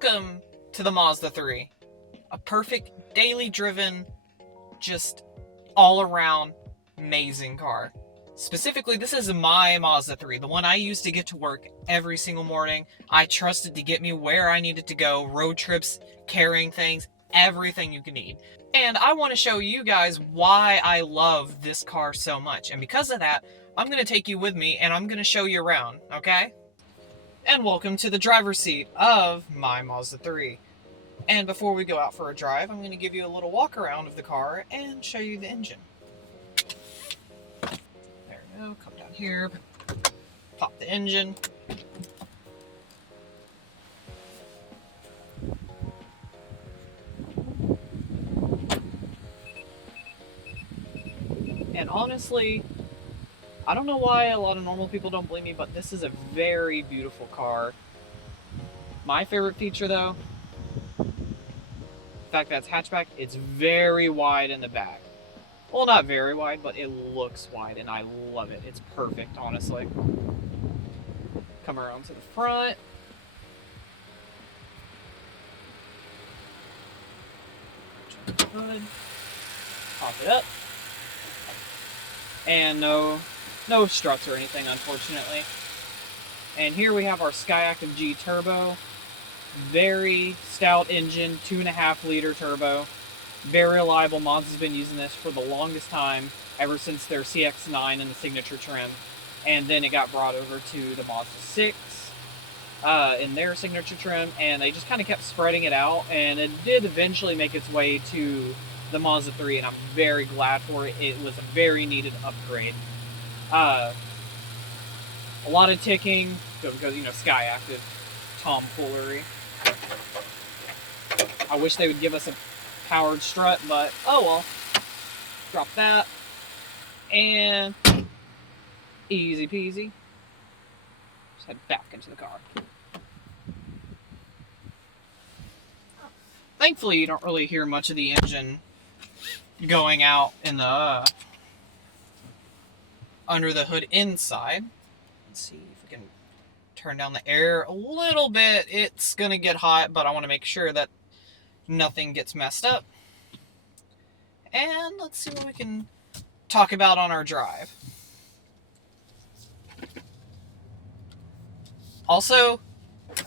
Welcome to the Mazda 3. A perfect, daily driven, just all around amazing car. Specifically, this is my Mazda 3, the one I use to get to work every single morning. I trusted to get me where I needed to go, road trips, carrying things, everything you can need. And I want to show you guys why I love this car so much. And because of that, I'm going to take you with me and I'm going to show you around, okay? And welcome to the driver's seat of my Mazda 3. And before we go out for a drive, I'm going to give you a little walk around of the car and show you the engine. There we go, come down here, pop the engine. And honestly, I don't know why a lot of normal people don't believe me, but this is a very beautiful car. My favorite feature though, the fact that it's hatchback, it's very wide in the back. Well, not very wide, but it looks wide and I love it. It's perfect, honestly. Come around to the front. Hood. Pop it up. And no struts or anything, unfortunately. And here we have our Skyactiv G Turbo. Very stout engine, 2.5 liter turbo. Very reliable. Mazda's been using this for the longest time, ever since their CX-9 and the Signature trim. And then it got brought over to the Mazda 6 in their Signature trim, and they just kind of kept spreading it out, and it did eventually make its way to the Mazda 3, and I'm very glad for it. It was a very needed upgrade. A lot of ticking, because, you know, Skyactiv tomfoolery. I wish they would give us a powered strut, but oh well. Drop that. And easy peasy. Just head back into the car. Thankfully, you don't really hear much of the engine going out in the under the hood inside. Let's see if we can turn down the air a little bit. It's gonna get hot, but I want to make sure that nothing gets messed up. And let's see what we can talk about on our drive. Also,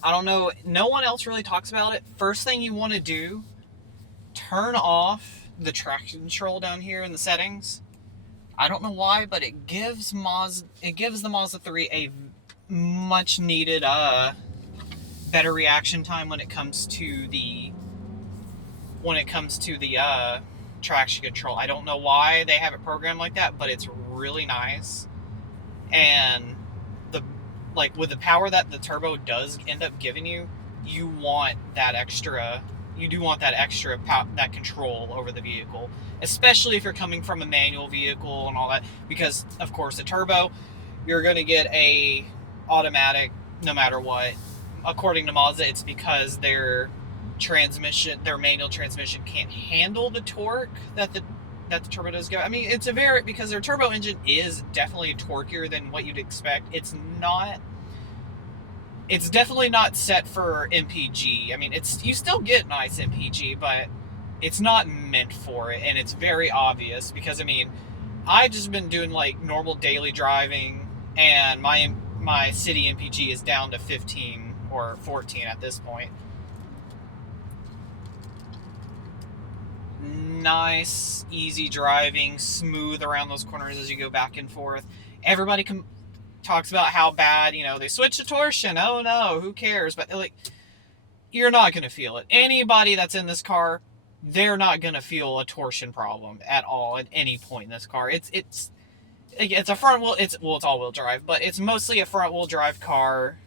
I don't know, no one else really talks about it. First thing you want to do, turn off the traction control down here in the settings. I don't know why, but it gives the Mazda 3 a much needed better reaction time when it comes to the traction control. I don't know why they have it programmed like that, but it's really nice. And with the power that the turbo does end up giving you, you want that extra that control over the vehicle, especially if you're coming from a manual vehicle and all that, because of course the turbo, you're going to get a automatic no matter what. According to Mazda, it's because their manual transmission can't handle the torque that the turbo does go. I mean, because their turbo engine is definitely torquier than what you'd expect. It's definitely not set for MPG. I mean, you still get nice MPG, but it's not meant for it, and it's very obvious because, I mean, I've just been doing like normal daily driving, and my city MPG is down to 15 or 14 at this point. Nice, easy driving, smooth around those corners as you go back and forth. Everybody talks about how bad, they switch to torsion. Oh no, who cares? But you're not going to feel it. Anybody that's in this car, they're not going to feel a torsion problem at all at any point in this car. It's a front wheel. It's all-wheel drive, but it's mostly a front-wheel drive car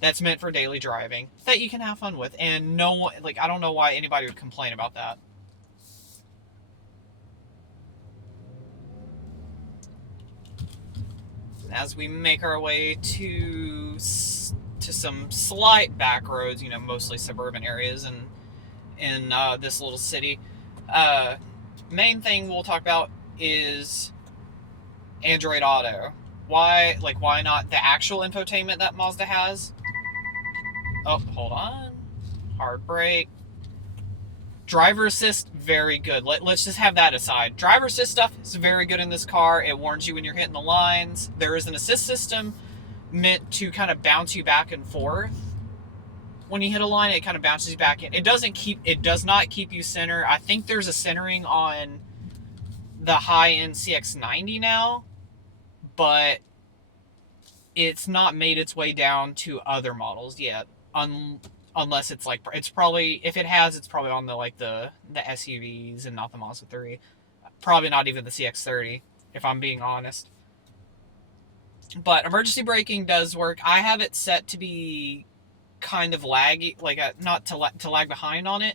that's meant for daily driving that you can have fun with. And I don't know why anybody would complain about that. As we make our way to some slight back roads, mostly suburban areas in this little city, main thing we'll talk about is Android Auto. Why not the actual infotainment that Mazda has? Oh, hold hard brake. Driver assist, very good. Let's just have that aside. Driver assist stuff is very good in this car. It warns you when you're hitting the lines. There is an assist system meant to kind of bounce you back and forth. When you hit a line, it kind of bounces you back in. It does not keep you center. I think there's a centering on the high-end CX-90 now, but it's not made its way down to other models yet. Unless it's like, it's probably, if it has, it's probably on the like the SUVs and not the Mazda 3. Probably not even the CX-30, if I'm being honest. But emergency braking does work. I have it set to be kind of laggy, like not to lag behind on it,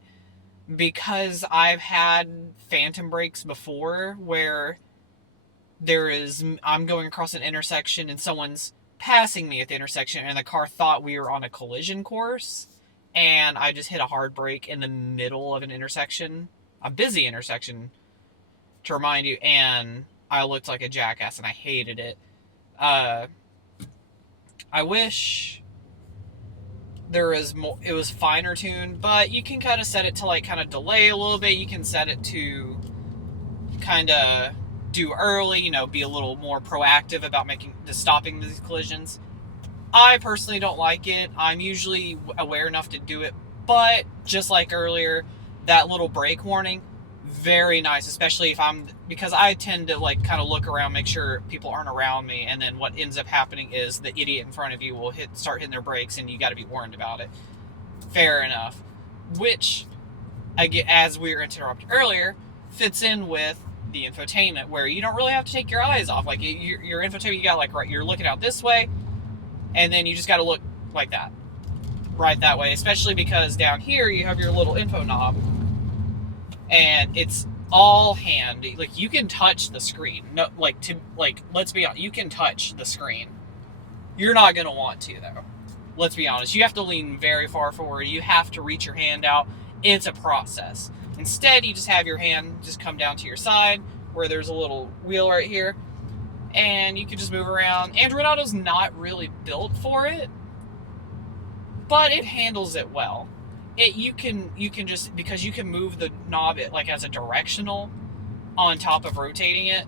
because I've had phantom brakes before where I'm going across an intersection and someone's passing me at the intersection and the car thought we were on a collision course, and I just hit a hard brake in the middle of an intersection, a busy intersection, to remind you, and I looked like a jackass and I hated it. I wish there was more, it was finer tuned, but you can kind of set it to like kind of delay a little bit. You can set it to kind of do early, you know, be a little more proactive about stopping these collisions. I personally don't like it. I'm usually aware enough to do it, but just like earlier, that little brake warning, very nice, especially because I tend to like kind of look around, make sure people aren't around me, and then what ends up happening is the idiot in front of you will start hitting their brakes, and you got to be warned about it. Fair enough. Which, as we were interrupted earlier, fits in with the infotainment, where you don't really have to take your eyes off. Like your infotainment, you got like you're looking out this way, and then you just got to look like that, right that way. Especially because down here you have your little info knob, and it's all hand. Like you can touch the screen. No, let's be honest, you can touch the screen. You're not gonna want to though. Let's be honest. You have to lean very far forward. You have to reach your hand out. It's a process. Instead, you just have your hand just come down to your side where there's a little wheel right here, and you can just move around. Android Auto's not really built for it, but it handles it well. You can just, because you can move the knob like as a directional on top of rotating it.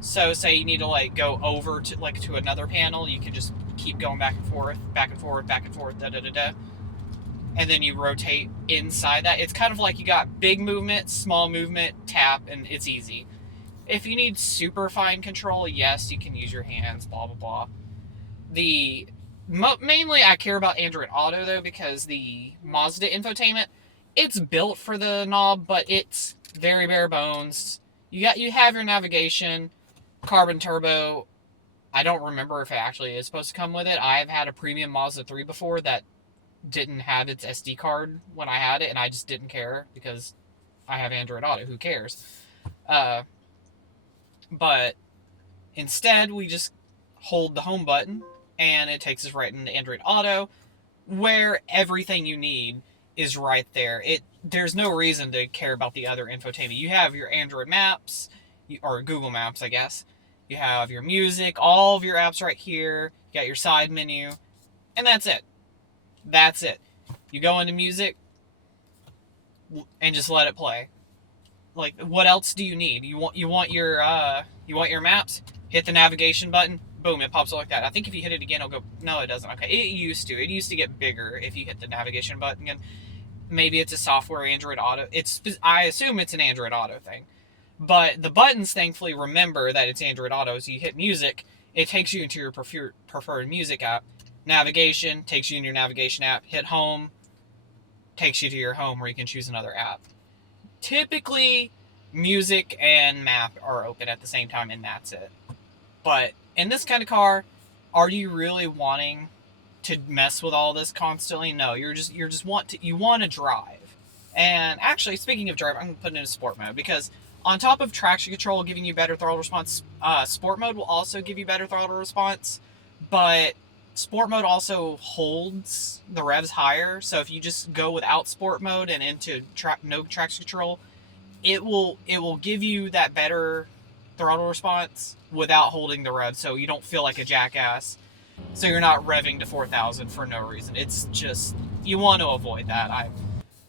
So say you need to like go over to another panel, you can just keep going back and forth, back and forth, back and forth, and then you rotate inside that. It's kind of like you got big movement, small movement, tap, and it's easy. If you need super fine control, yes, you can use your hands, blah, blah, blah. Mainly I care about Android Auto though, because the Mazda infotainment, it's built for the knob, but it's very bare bones. You have your navigation, carbon turbo. I don't remember if it actually is supposed to come with it. I've had a premium Mazda 3 before that didn't have its SD card when I had it, and I just didn't care because I have Android Auto. Who cares? But instead, we just hold the home button, and it takes us right into Android Auto, where everything you need is right there. There's no reason to care about the other infotainment. You have your Android Maps, or Google Maps, I guess. You have your music, all of your apps right here. You got your side menu, and that's it. That's it. You go into music and just let it play. Like, what else do you need? You want your maps? Hit the navigation button. Boom, it pops up like that. I think if you hit it again, it'll go. No, it doesn't. Okay, it used to get bigger if you hit the navigation button again. Maybe it's a software Android Auto. I assume it's an Android Auto thing. But the buttons, thankfully, remember that it's Android Auto. So you hit music, it takes you into your preferred music app. Navigation takes you into your navigation app. Hit home, takes you to your home where you can choose another app. Typically, music and map are open at the same time, and that's it. But in this kind of car, are you really wanting to mess with all this constantly? No, you want to drive. And actually, speaking of drive, I'm going to put it in sport mode, because on top of traction control giving you better throttle response, sport mode will also give you better throttle response, but sport mode also holds the revs higher. So if you just go without sport mode and into no traction control, it will give you that better throttle response without holding the rev, so you don't feel like a jackass. So you're not revving to 4,000 for no reason. It's just, you want to avoid that.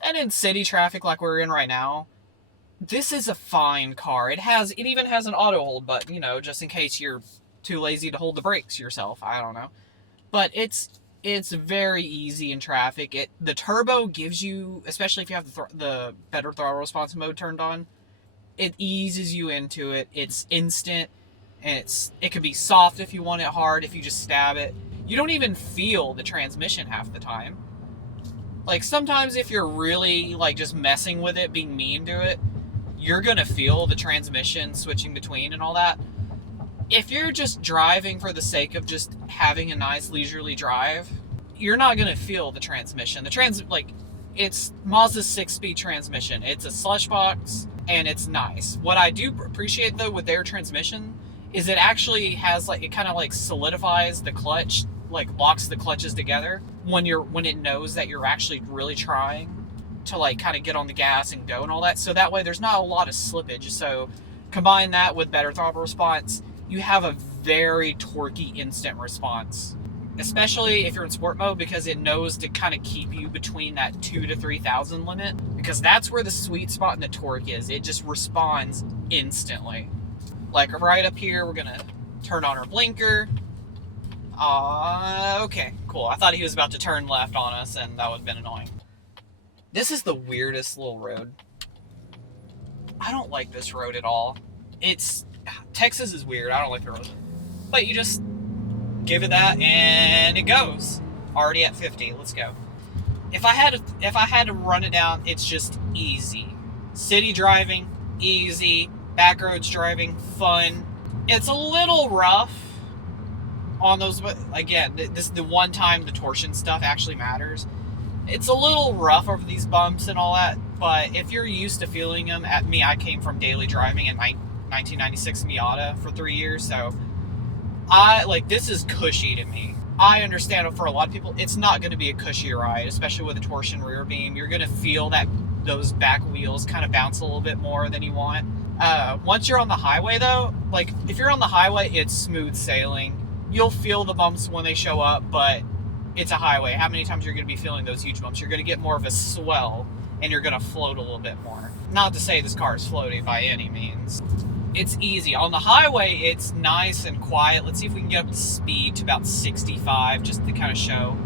And in city traffic like we're in right now, this is a fine car. It even has an auto hold button, just in case you're too lazy to hold the brakes yourself. I don't know. But it's very easy in traffic. The turbo gives you, especially if you have the better throttle response mode turned on, it eases you into it. It's instant, and it can be soft if you want it hard, if you just stab it. You don't even feel the transmission half the time. Like sometimes if you're really like just messing with it, being mean to it, you're gonna feel the transmission switching between and all that. If you're just driving for the sake of just having a nice leisurely drive, you're not gonna feel the transmission. It's Mazda's 6-speed transmission. It's a slush box and it's nice. What I do appreciate though with their transmission is it actually has it kind of solidifies the clutch, locks the clutches together when it knows that you're actually really trying to kind of get on the gas and go and all that. So that way there's not a lot of slippage. So combine that with better throttle response, you have a very torquey instant response, especially if you're in sport mode, because it knows to kind of keep you between that 2,000 to 3,000 limit, because that's where the sweet spot in the torque is. It just responds instantly. Like right up here, we're gonna turn on our blinker. Okay, cool. I thought he was about to turn left on us, and that would have been annoying. This is the weirdest little road. I don't like this road at all. Texas is weird. I don't like the road. But you just give it that, and it goes. Already at 50. Let's go. If I had to run it down, it's just easy. City driving, easy. Back roads driving, fun. It's a little rough on those, but again, this is the one time the torsion stuff actually matters. It's a little rough over these bumps and all that, but if you're used to feeling them, I came from daily driving in my 1996 Miata for 3 years, so this is cushy to me. I understand for a lot of people, it's not going to be a cushy ride, especially with a torsion rear beam. You're going to feel that those back wheels kind of bounce a little bit more than you want. Once you're on the highway though, if you're on the highway, it's smooth sailing. You'll feel the bumps when they show up, but it's a highway. How many times you're going to be feeling those huge bumps? You're going to get more of a swell, and you're going to float a little bit more. Not to say this car is floaty by any means. It's easy. On the highway, it's nice and quiet. Let's see if we can get up to speed to about 65, just to kind of show.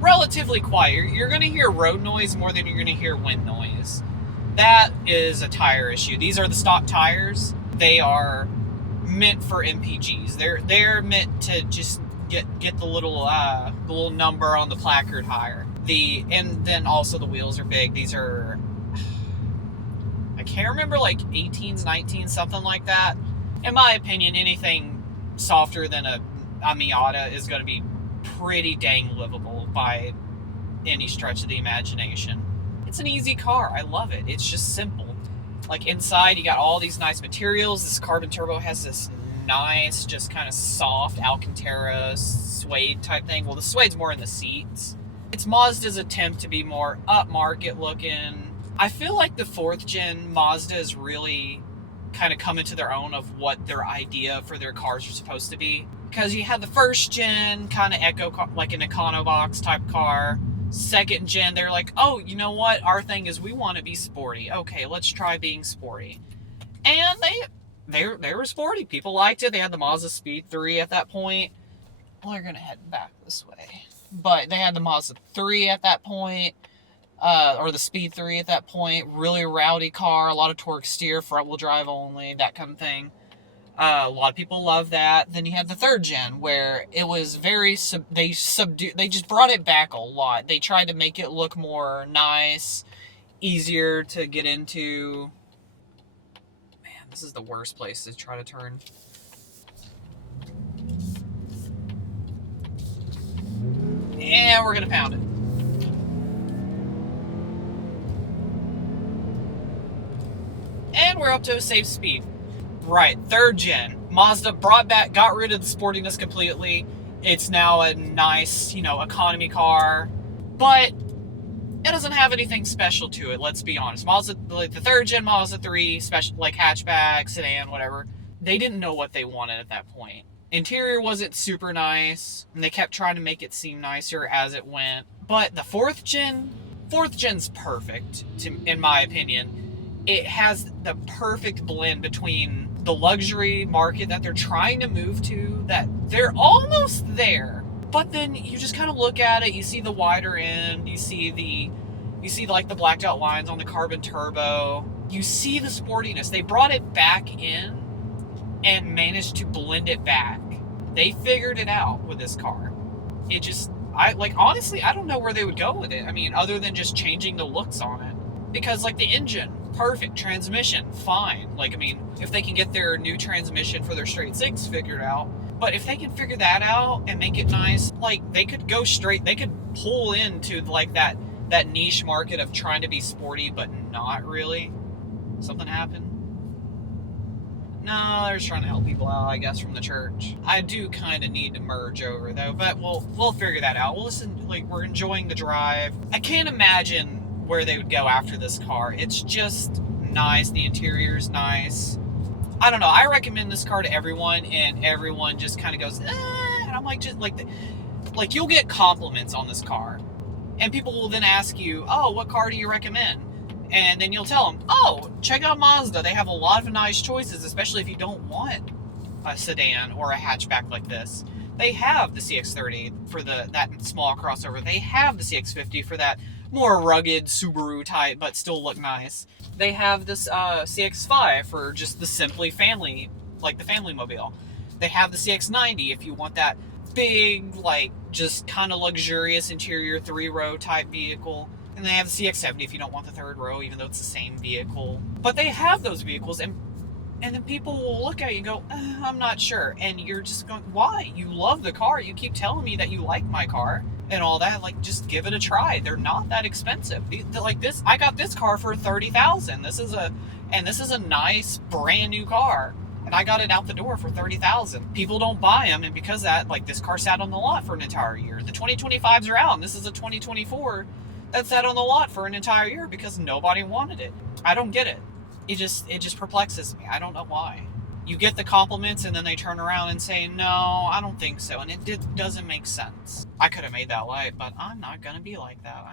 Relatively quiet. You're going to hear road noise more than you're going to hear wind noise. That is a tire issue. These are the stock tires. They are meant for MPGs. They're meant to just get the little number on the placard higher. And then also the wheels are big. These are, I can't remember, 18s, 19s, something like that. In my opinion, anything softer than a Miata is going to be pretty dang livable by any stretch of the imagination. It's an easy car. I love it. It's just simple. Inside, you got all these nice materials. This carbon turbo has this nice, just kind of soft Alcantara suede type thing. Well, the suede's more in the seats. It's Mazda's attempt to be more upmarket looking. I feel like the 4th gen Mazda is really kind of coming to their own of what their idea for their cars are supposed to be. Because you had the 1st gen kind of eco car, like an Econobox type car. 2nd gen, they're like, oh, you know what? Our thing is we want to be sporty. Okay, let's try being sporty. And they were sporty. People liked it. They had the Mazda Speed 3 at that point. Well, they're going to head back this way. But they had the Mazda 3 at that point. Or the Speed 3 at that point. Really rowdy car. A lot of torque steer, front wheel drive only, that kind of thing. A lot of people love that. Then you had the 3rd gen, where it was very they just brought it back a lot. They tried to make it look more nice, easier to get into. Man, this is the worst place to try to turn. And we're gonna pound it. And we're up to a safe speed. Right, 3rd gen. Mazda got rid of the sportiness completely. It's now a nice, economy car. But it doesn't have anything special to it, let's be honest. Mazda, the 3rd gen Mazda 3, special, hatchback, sedan, whatever, they didn't know what they wanted at that point. Interior wasn't super nice, and they kept trying to make it seem nicer as it went. But the fourth gen's perfect, in my opinion. It has the perfect blend between the luxury market that they're trying to move to, that they're almost there. But then you just kind of look at it, you see the wider end, you see like the blacked out lines on the carbon turbo, you see the sportiness. They brought it back in and managed to blend it back. They figured it out with this car. Honestly, I don't know where they would go with it. I mean, other than just changing the looks on it. Because, like, the engine, perfect. Transmission, fine. Like, I mean, if they can get their new transmission for their straight six figured out. But if they can figure that out and make it nice, like, they could go straight, they could pull into, like, that niche market of trying to be sporty, but not really. Something happened? No, they're just trying to help people out, I guess, from the church. I do kind of need to merge over, though, but we'll figure that out. We'll listen, like, we're enjoying the drive. I can't imagine where they would go after this car. It's just nice. The interior's nice. I don't know. I recommend this car to everyone, and everyone just kind of goes, and I'm like, just like you'll get compliments on this car, and people will then ask you, oh, what car do you recommend? And then you'll tell them, oh, check out Mazda. They have a lot of nice choices, especially if you don't want a sedan or a hatchback like this. They have the CX-30 for that small crossover. They have the CX-50 for that more rugged Subaru type, but still look nice. They have this CX-5 for just the simply family, like the family mobile. They have the CX-90 if you want that big, like, just kind of luxurious interior 3-row type vehicle. And they have the CX-70 if you don't want the 3rd row, even though it's the same vehicle. But they have those vehicles, and then people will look at you and go, I'm not sure. And you're just going, why? You love the car. You keep telling me that you like my car and all that. Like, just give it a try. They're not that expensive. Like this, I got this car for $30,000. This is a nice brand new car. And I got it out the door for $30,000. People don't buy them, and because of that, like, this car sat on the lot for an entire year. The 2025s are out, and this is a 2024 that sat on the lot for an entire year because nobody wanted it. I don't get it. It just perplexes me. I don't know why. You get the compliments and then they turn around and say, no, I don't think so. And it doesn't make sense. I could have made that light, but I'm not going to be like that.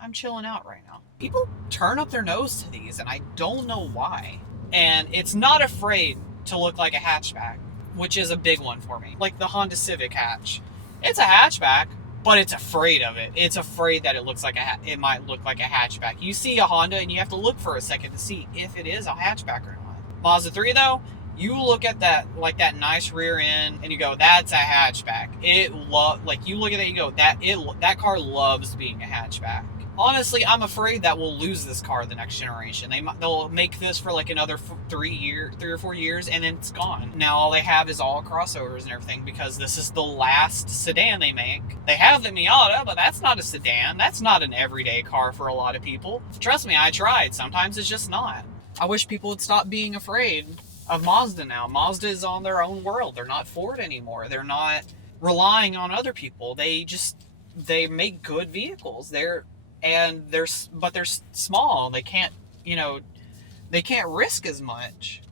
I'm chilling out right now. People turn up their nose to these, and I don't know why. And it's not afraid to look like a hatchback, which is a big one for me. Like the Honda Civic hatch. It's a hatchback, but it's afraid of it. It's afraid that it might look like a hatchback. You see a Honda and you have to look for a second to see if it is a hatchback or not. Mazda 3 though, you look at that, like that nice rear end, and you go, that's a hatchback. You look at it, you go, that car loves being a hatchback. Honestly, I'm afraid that we'll lose this car the next generation. They'll make this for like another 3 or 4 years, and then it's gone. Now all they have is all crossovers and everything, because this is the last sedan they make. They have the Miata, but that's not a sedan. That's not an everyday car for a lot of people. Trust me, I tried. Sometimes it's just not. I wish people would stop being afraid of Mazda now. Mazda is on their own world. They're not Ford anymore. They're not relying on other people. They make good vehicles. They're small. They can't risk as much.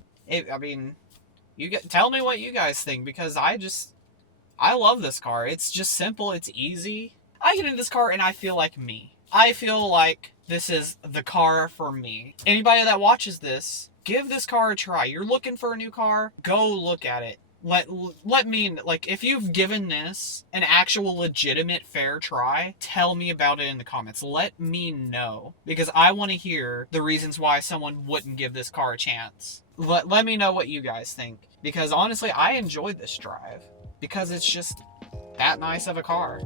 Tell me what you guys think, because I love this car. It's just simple. It's easy. I get into this car and I feel like me. I feel like this is the car for me. Anybody that watches this, give this car a try. You're looking for a new car, go look at it. Let me, like, if you've given this an actual legitimate fair try, tell me about it in the comments. Let me know, because I want to hear the reasons why someone wouldn't give this car a chance. Let me know what you guys think, because honestly, I enjoyed this drive because it's just that nice of a car.